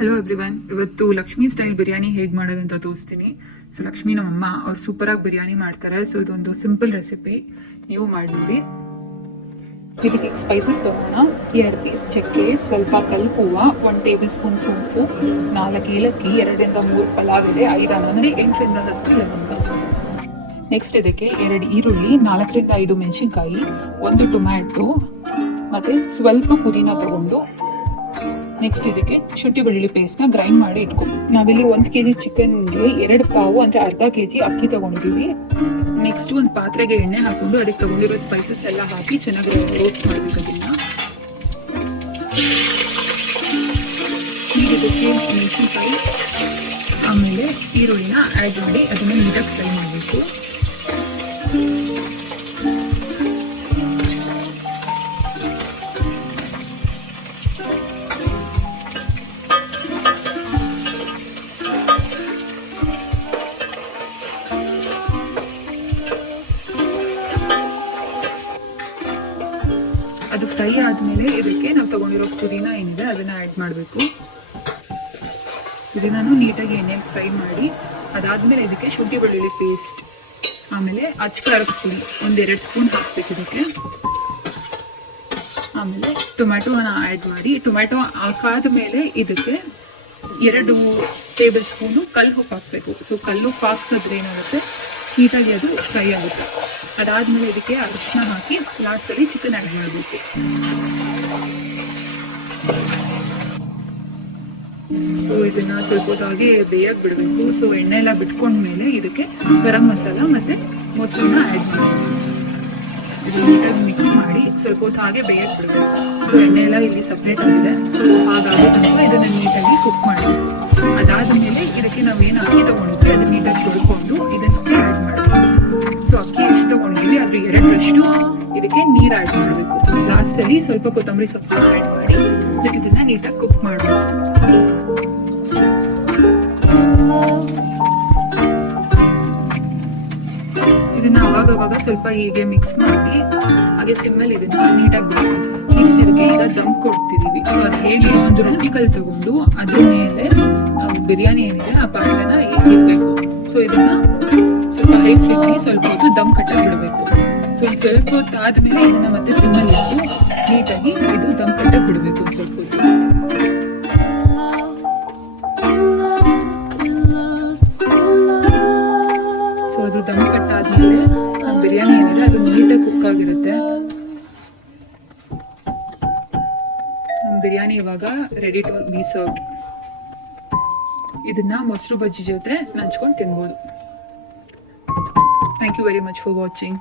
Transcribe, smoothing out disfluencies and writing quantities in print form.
Hello everyone, ಇವತ್ತು Lakshmi style biryani ಹೇಗೆ ಮಾಡೋದಂತ ತೋರಿಸ್ತೀನಿ. ಸೊ ಲಕ್ಷ್ಮಿ ನಮ್ಮಮ್ಮ ಅವ್ರು ಸೂಪರಾಗಿ ಬಿರಿಯಾನಿ ಮಾಡ್ತಾರೆ. ಸೊ ಇದೊಂದು ಸಿಂಪಲ್ ರೆಸಿಪಿ, ನೀವು ಮಾಡಿ ನೋಡಿ. ಇದಕ್ಕೆ ಸ್ಪೈಸಸ್ ತಗೋಣ. 2 ಪೀಸ್ ಚಕ್ಕೆ, ಸ್ವಲ್ಪ ಕಲ್ಲು ಹೂವು, 1 ಟೇಬಲ್ ಸ್ಪೂನ್ ಸೋಂಪು, 4 ಏಲಕ್ಕಿ, 2 ರಿಂದ 3 ಪಲಾವ್ ಎಲೆ, 5 ಅನಾನಸ್, 8 ರಿಂದ 10 ಲವಂಗ. ನೆಕ್ಸ್ಟ್ ಇದಕ್ಕೆ 2 ಈರುಳ್ಳಿ, 4 ರಿಂದ 5 ಮೆಣಸಿನ್ಕಾಯಿ, 1 ಟೊಮ್ಯಾಟೊ ಮತ್ತೆ ಸ್ವಲ್ಪ ಪುದೀನ ತಗೊಂಡು ನೆಕ್ಸ್ಟ್ ಇದಕ್ಕೆ ಶುಂಠಿ ಬೆಳ್ಳುಳ್ಳಿ ಪೇಸ್ಟ್ನ ಗ್ರೈಂಡ್ ಮಾಡಿ ಇಟ್ಕೊ. ನಾವಿಲ್ಲಿ 1 kg ಚಿಕನ್ಗೆ 2 ಪಾವು ಅಂದ್ರೆ ಅರ್ಧ kg ಅಕ್ಕಿ ತಗೊಂಡಿದೀವಿ. ನೆಕ್ಸ್ಟ್ ಒಂದು ಪಾತ್ರೆಗೆ ಎಣ್ಣೆ ಹಾಕೊಂಡು ಅದಕ್ಕೆ ತಗೊಂಡಿರೋ ಸ್ಪೈಸಸ್ ಎಲ್ಲ ಹಾಕಿ ಚೆನ್ನಾಗಿ ರೋಸ್ಟ್ ಮಾಡಬೇಕು. ಅದನ್ನ ಇದಕ್ಕೆ ಮೆಣಸಿನ್ಕಾಯಿ ಆಮೇಲೆ ಈರುಳ್ಳಿನ ಆ್ಯಡ್ ಮಾಡಿ ಅದನ್ನ ನೀಟಾಗಿ ಫ್ರೈ ಮಾಡಬೇಕು. ಅದು ಫ್ರೈ ಆದಮೇಲೆ ಇದಕ್ಕೆ ನಾವು ತಗೊಂಡಿರೋ ಪುದೀನ ಏನಿದೆ ಅದನ್ನ ಆ್ಯಡ್ ಮಾಡಬೇಕು. ಪುದೀನೂ ನೀಟಾಗಿ ಎಣ್ಣೆಲಿ ಫ್ರೈ ಮಾಡಿ ಅದಾದ್ಮೇಲೆ ಇದಕ್ಕೆ ಶುಂಠಿ ಬೆಳ್ಳುಳ್ಳಿ ಪೇಸ್ಟ್ ಆಮೇಲೆ ಅಚ್ಕಾರದ ಪುಡಿ 1-2 ಸ್ಪೂನ್ ಹಾಕ್ಬೇಕು ಇದಕ್ಕೆ. ಆಮೇಲೆ ಟೊಮ್ಯಾಟೋನ ಆ್ಯಡ್ ಮಾಡಿ ಟೊಮ್ಯಾಟೊ ಹಾಕಾದ ಮೇಲೆ ಇದಕ್ಕೆ 2 ಟೇಬಲ್ ಸ್ಪೂನು ಕಲ್ಲು ಉಪ್ಪು ಹಾಕಬೇಕು. ಸೊ ಕಲ್ಲು ಉಪ್ಪು ಹಾಕಿದ್ರೆ ಏನಾಗುತ್ತೆ, ನೀಟಾಗಿ ಅದು ಫ್ರೈ ಆಗುತ್ತೆ. ಅದಾದ್ಮೇಲೆ ಇದಕ್ಕೆ ಅರಿಶಿನ ಹಾಕಿ ಲಾಸ್ಟಲ್ಲಿ ಚಿಕನ್ ಆ್ಯಡ್ ಮಾಡಬೇಕು. ಸೊ ಇದನ್ನ ಸ್ವಲ್ಪ ಹೊತ್ತಾಗಿ ಬೇಯಕ್ಕೆ ಬಿಡಬೇಕು. ಸೊ ಎಣ್ಣೆ ಎಲ್ಲ ಬಿಟ್ಕೊಂಡ್ಮೇಲೆ ಇದಕ್ಕೆ ಗರಂ ಮಸಾಲ ಮತ್ತೆ ಮೊಸರನ್ನ ಆ್ಯಡ್ ಮಾಡಬೇಕು. ಇದು ನೀಟಾಗಿ ಮಿಕ್ಸ್ ಮಾಡಿ ಸ್ವಲ್ಪ ಹೊತ್ತು ಹಾಗೆ ಬೇಯಕ್ಕೆ ಬಿಡಬೇಕು. ಸೊ ಎಣ್ಣೆ ಎಲ್ಲ ಇಲ್ಲಿ ಸಪ್ರೇಟ್ ಆಗಿದೆ. ಸೊ ಹಾಗಾಗೋ ತನಕ ಇದನ್ನ ನೀಟಾಗಿ ಕುಕ್ ಮಾಡಬೇಕು. ಅದಾದ್ಮೇಲೆ ಇದಕ್ಕೆ ನಾವೇನು ಅಕ್ಕಿ ತಗೊಂಡಿದ್ವಿ ಅದನ್ನ ನೀಟಾಗಿ ತೊಳ್ಕೊಂಡು ಇದನ್ನ ಆ್ಯಡ್ ಮಾಡಬೇಕು. ಸೊ ಅಕ್ಕಿ ಎಷ್ಟು ತಗೊಂಡಿದ್ದೀವಿ ಅದ್ರ 2ರಷ್ಟು ಇದಕ್ಕೆ ನೀರು ಆ್ಯಡ್ ಮಾಡಬೇಕು. ಲಾಸ್ಟಲ್ಲಿ ಸ್ವಲ್ಪ ಕೊತ್ತಂಬರಿ ಸೊಪ್ಪು ಆ್ಯಡ್ ಮಾಡಿ ಇದನ್ನ ನೀಟಾಗಿ ಕುಕ್ ಮಾಡಬೇಕು. ಇದನ್ನ ಅವಾಗ ಸ್ವಲ್ಪ ಹೀಗೆ ಮಿಕ್ಸ್ ಮಾಡಿ ಹಾಗೆ ಸಿಮ್ಮಲ್ಲಿ ಇದನ್ನ ನೀಟಾಗಿ ಬಿಡಿಸಿ. ನೆಕ್ಸ್ಟ್ ಇದಕ್ಕೆ ಈಗ ದಮ್ ಕೊಡ್ತಿದೀವಿ. ಸೊ ಅದು ಹೇಗೆ ಒಂದು ರೊಟ್ಟಿಕಲ್ ತಗೊಂಡು ಅದ್ರ ಮೇಲೆ ಬಿರಿಯಾನಿ ಏನಿದೆ ಆ ಪಾತ್ರೆನ ಇಡಬೇಕು. ಸೊ ಇದನ್ನ ಸ್ವಲ್ಪ ಹೈ ಫ್ಲೇಮ್ಗೆ ಸ್ವಲ್ಪ ಹೊತ್ತು ದಮ್ ಕಟ್ಟಾಗಿ ಬಿಡಬೇಕು. ಸೊ ಸ್ವಲ್ಪ ಹೊತ್ತು ಆದ್ಮೇಲೆ ಇದನ್ನ ಮತ್ತೆ ಸಿಮ್ಮಲ್ಲಿ ಇಟ್ಟು ನೀಟಾಗಿ ಇದು ದಮ್ ಕಟ್ಟಾಗಿ ಬಿಡಬೇಕು ಸ್ವಲ್ಪ ಹೊತ್ತು. ಸೊ ಅದು ದಮ್ ಕಟ್ಟಾದ್ಮೇಲೆ ಬಿರಿಯಾನಿ ಏನಿದೆ ಅದು ನೀಟಾಗಿ ಕುಕ್ ಆಗಿರುತ್ತೆ. ನಮ್ಮ ಬಿರಿಯಾನಿ ಇವಾಗ ರೆಡಿ ಟು ಬಿ ಸರ್ವ್ಡ್. ಇದನ್ನ ಮೊಸರು ಬಜ್ಜಿ ಜೊತೆ ನಂಚ್ಕೊಂಡು ತಿನ್ಬೋದು. Thank you very much for watching.